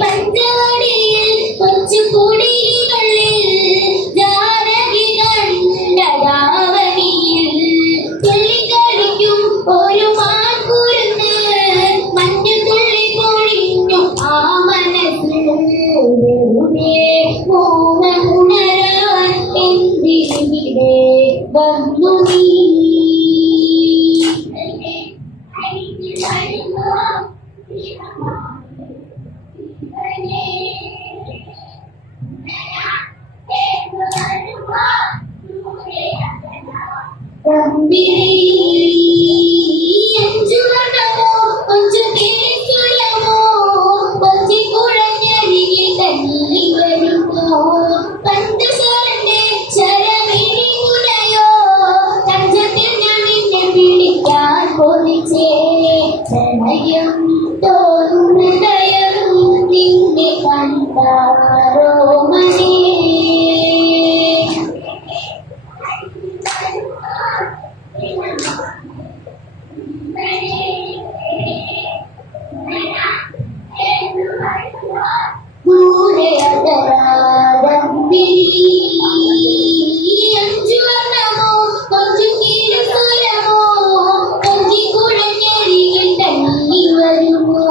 പഞ്ചവടിയിൽ കൊച്ചുകുടികളിൽ ജാനകി കണ്ടതാവണിയിൽ തുള്ളിക്കളിക്കും ഒരു മാൻകുരുന്ന് മഞ്ഞു തുള്ളി പൊഴിഞ്ഞു ആ മനസ്സിൽ മോഹമുണരാൻ എന്തിവിടെ വന്നു നീ നിന്നെ കണ്ടാരോ മണി ദൂരെ അഞ്ചുവർണ്ണമോ കൊഞ്ചു കീഴസുരമോ കൊഞ്ചി കുഴഞ്ഞരികിൽ തങ്ങി വരുമോ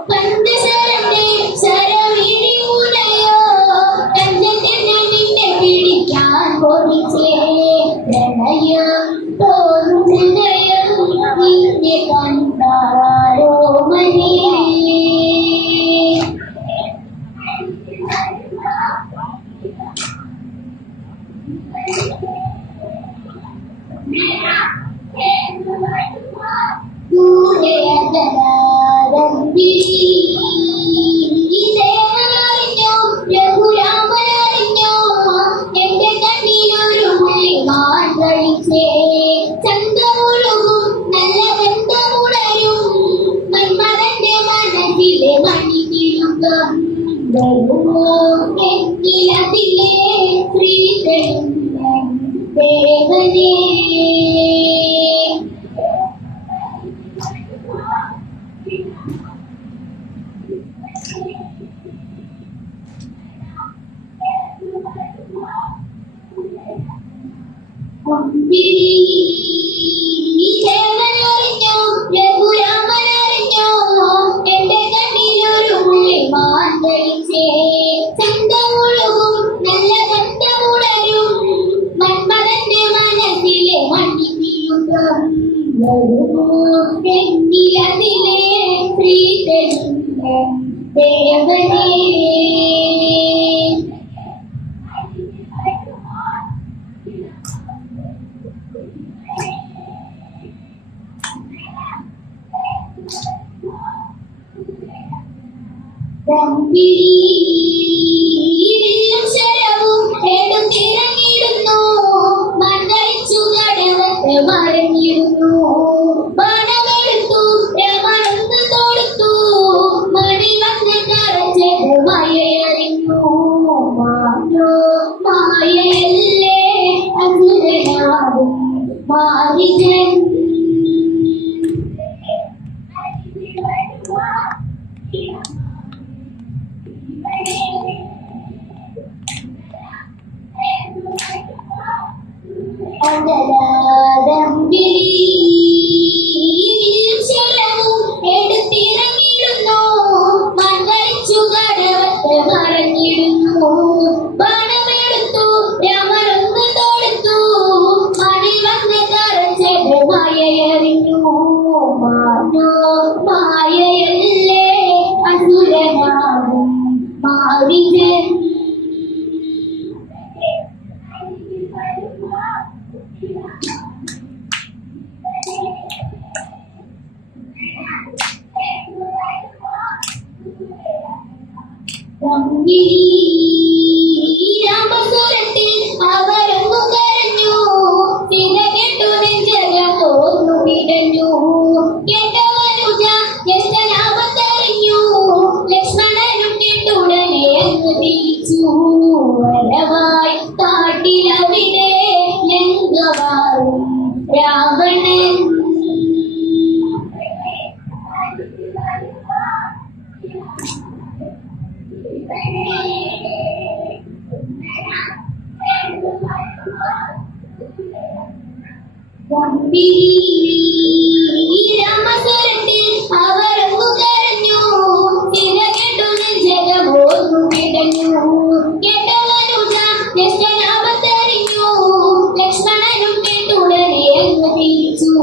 പഞ്ചശരന്റെ ശരവിഴി മുലയോ കഞ്ചത്തെ ഞാൻ നിന്നെ പിടിക്കാൻ കൊതിച്ചേ പ്രണയം തോന്നും ഹൃദയം നിന്നെ കണ്ടാരോ മണി രഘുരാമനറിഞ്ഞോ എന്റെ കണ്ണിലൊരു പുള്ളി മാൻ കഴിച്ചേ ചന്തമുഴുകും നല്ല ബന്ധമുണരും മന്മഥന്റെ മനസ്സിലെ മണികിലുക്കം വരുമോ എന്നിലതിലെ ശ്രീകൃഷ്ണൻ ദേവനേ ദേവനറിഞ്ഞോ രഘുരാമനറിഞ്ഞോ എന്റെ കണ്ണിലൊരു പുള്ളി മാൻ കഴിച്ചേ ചന്തമുഴുകും നല്ല ബന്ധമുണരും മന്മഥന്റെ മനസ്സിലെ മണികിലുക്കം വരുമോ എന്നിലതിലെ ശ്രീകൃഷ്ണൻ ദേവനേ ശരവും എടുത്തിറങ്ങിയിരുന്നു മണ്ണടിച്ചു കടവത്ത് മറിഞ്ഞിരുന്നു പണമെടുത്തു മറന്നു തൊടുത്തു മണി വന്ന് കറച്ചത് മയറിഞ്ഞു മാനോ മായല്ലേ അസുരനാകും മാരിജൻ ശരവും എടുത്തിറങ്ങിയിരുന്നു മണ്ണടിച്ചു കടവത്ത് മറിഞ്ഞിരുന്നു പണമെടുത്തു മറന്നു തൊടുത്തു മണി വന്ന് കറച്ചത് വരവായി കാട്ടിലവിടെ ലങ്കവാറും രാവണൻ. രാമസ്വരത്തിൽ അവരങ്ങു കരഞ്ഞു, കേട്ടു ജഗമോന്നു കിടഞ്ഞു. കേട്ടവനുട ജ്യേഷ്ഠനാപത്തറിഞ്ഞു, ലക്ഷ്മണനും കേട്ടുടനെ അങ്ങ് തിരിച്ചു.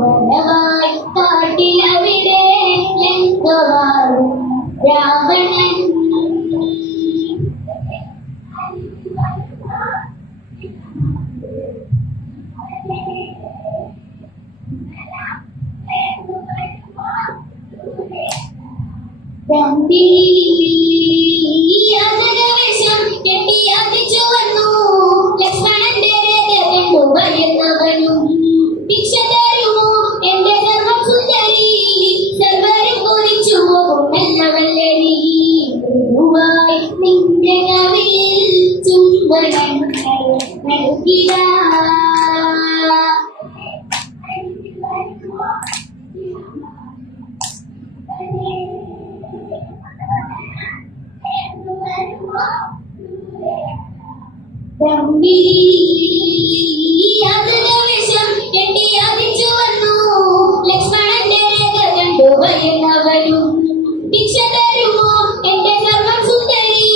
വനവായി കാട്ടിലവിടെ ലങ്കവാറും രാവണൻ. യാചകവേഷം കെട്ടി യാചിച്ചു വന്നു, ലക്ഷ്മണന്റെ രേഖ കണ്ടു ഭയന്നവനും. ഭിക്ഷ തരുമോ എന്റെ സർവസുന്ദരി, സർവരും കൊതിച്ചു പോകും നല്ലവല്ലരി. മൃദുവായി നിന്റെ കവിളിൽ ചുംബനങ്ങൾ നൽകിടാ. യാചകവേഷം കെട്ടി യാചിച്ചു വന്നു, ലക്ഷ്മണന്റെ രേഖ കണ്ടു ഭയന്നവനും. ഭിക്ഷ തരുമോ എന്റെ സർവസുന്ദരി,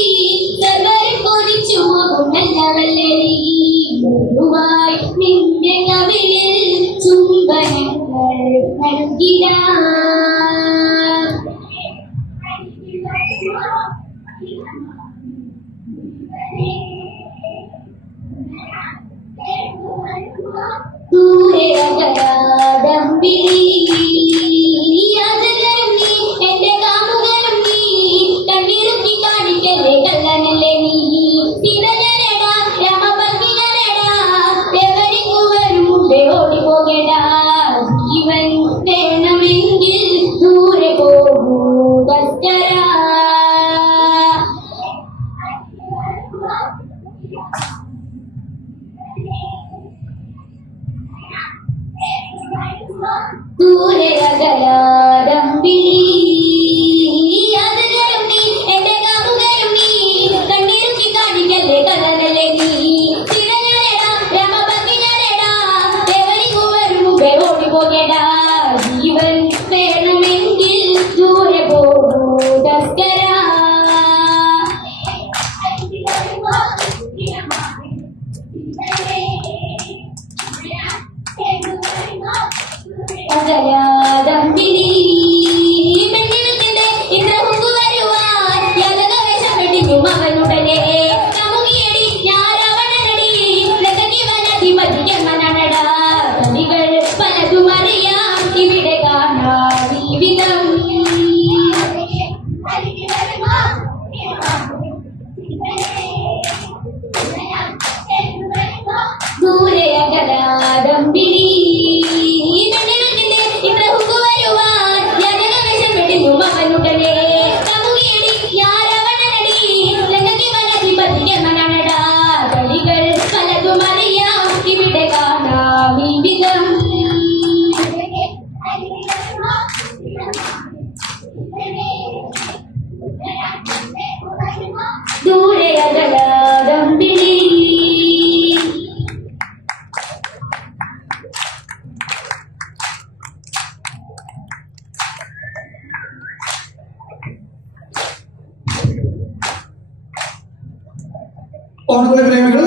സർവരും കൊതിച്ചു പോകും നല്ലവല്ലരി. മൃദുവായി നിന്റെ കവിളിൽ ചുംബനങ്ങൾ നൽകിടാ. ദൂരെ അകലാദംബിനി, യാചകനും നീ എന്റെ കാമുകനും നീ, കണ്ണിറുക്കി കാണിക്കല്ലേ കള്ളനല്ലേ നീ. സീതനേടാ രാമപത്നിനേടാ, എവരിങ്ങു വരും മുമ്പേ ഓടിപ്പോകേടാ. ജീവൻ വേണമെങ്കിൽ ദൂരെ പോകൂ തസ്കരാ. ദൂരെ അകലാദംബിനി, യാചകനും നീ എന്റെ കാമുകനും നീ, കണ്ണിറുക്കി കാണിക്കല്ലേ കള്ളനല്ലേ നീ. സീതനേടാ രാമപത്നിനേടാ, എവരിങ്ങു വരും മുമ്പേ ഓടിപ്പോകേടാ. ജീവൻ വേണമെങ്കിൽ ദൂരെ പോകൂ തസ്കരാ. അകലാദംബിനി, പെണ്ണിനത്തിന്റെ ഇന്ദ്രഹുങ്കു വരുവാൻ യാചകവേഷം വെടിഞ്ഞു അവനുടനെ. കാമുകിയടി ഞാൻ രാവണനടി, ലങ്കയ്ക്ക് വനധിപതിയെന്നനടാ. കവികൾ പലതും അറിയാം ഇവിടെ കാണാം ഈ വിധം. ദൂരെ അകലാദംബിനി, പെണ്ണിനത്തിന്റെ ഇന്ദ്രഹുങ്കു വരുവാൻ യാചകവേഷം വെടിഞ്ഞു അവനുടനെ. കാമുകിയടി ഞാൻ രാവണനടി, ലങ്കയ്ക്ക് വനധിപതിയെന്നനടാ. കവികൾ പലതും അറിയാം ഇവിടെ കാണാം ഈ വിധം. ദൂരെ അകലാദംബിനി. ഓണപ്രേമികൾ